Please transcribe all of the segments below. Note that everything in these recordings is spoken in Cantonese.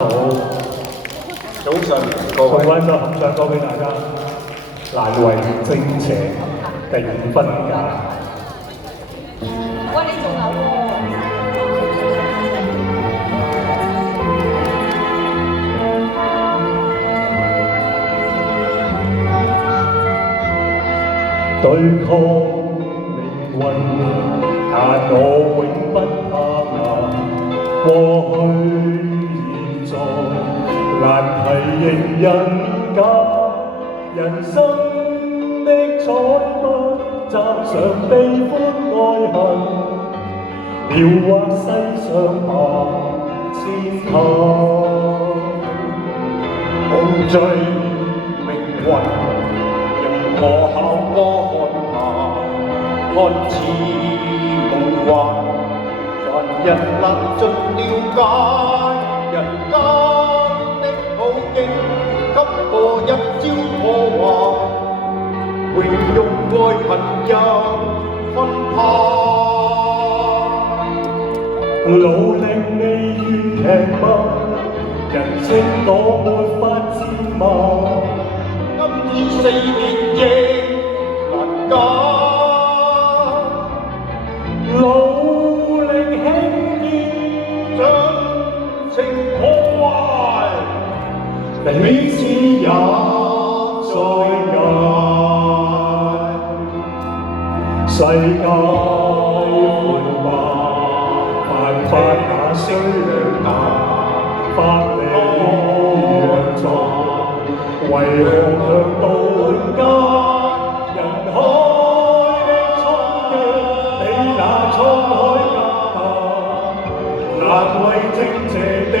好，早晨各位，重溫咗合唱歌俾大家，難為正邪定分界。喂，你仲有喎？對抗命運，但我永不怕難。過去現在，難題迎人間，人生的彩筆，蘸上悲歡愛恨，描畫世上百千態。共聚命運，任我考過看下，看似夢幻，凡人能盡了解，人間的好景，給我一朝破壞，榮辱愛恨又分派，努力未完劇本。人稱我沒法自罵，今天四面亦難解，努力輕易盡情破壞，彼此也在捱。世界繁華，萬法也需量大。法理若在，為何強渡間？人海的衝擊，比那滄海更大，難為正邪的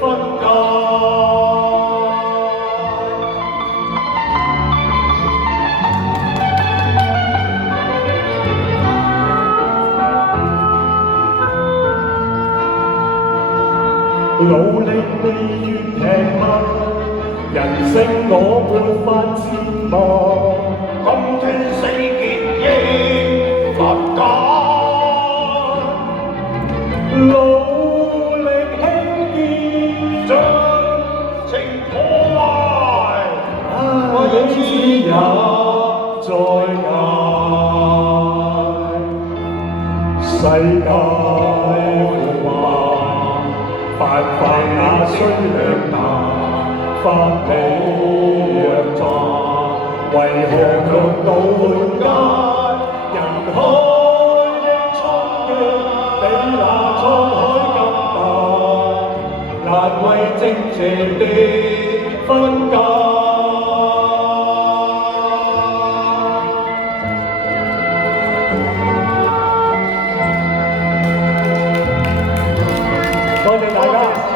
分界。努力未完劇本，人生我沒法自罵。今天四結亦難解，努力輕易盡情破壞，彼此也在捱。世界繁華，凡法也需量大，法理若在，為何強渡間？人海的衝擊，比那滄海更大，難為正邪的分界。多謝大家。